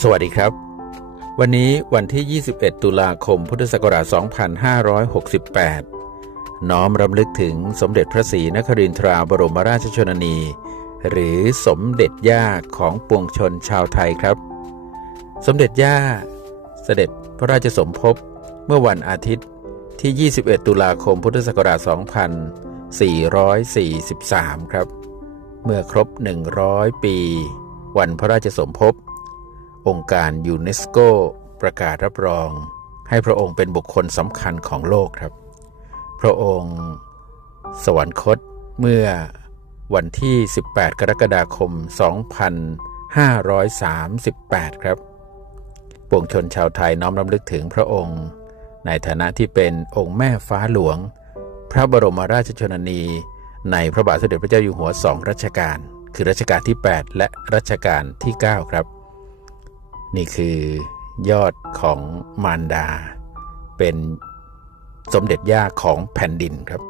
สวัสดีครับ วันนี้วันที่ 21 ตุลาคม พุทธศักราช 2568 น้อมรำลึกถึงสมเด็จพระศรีนครินทราบรมราชชนนี หรือสมเด็จย่าของปวงชนชาวไทยครับ สมเด็จย่า เสด็จพระราชสมภพเมื่อวันอาทิตย์ที่ 21 ตุลาคม พุทธศักราช 2443 ครับ เมื่อครบ 100 ปี วันพระราชสมภพ องค์การยูเนสโกประกาศรับรอง ให้พระองค์เป็นบุคคลสำคัญของโลกครับ พระองค์สวรรคตเมื่อวันที่ 18 กรกฎาคม 2538 ครับ ปวงชนชาวไทยน้อมรำลึกถึงพระองค์ ในฐานะที่เป็นองค์แม่ฟ้าหลวง พระบรมราชชนนี ในพระบาทสมเด็จพระเจ้าอยู่หัวสองรัชกาล คือรัชกาลที่ 8 และรัชกาลที่ 9 ครับ นี่คือยอดของมารดา เป็นสมเด็จย่าของแผ่นดินครับ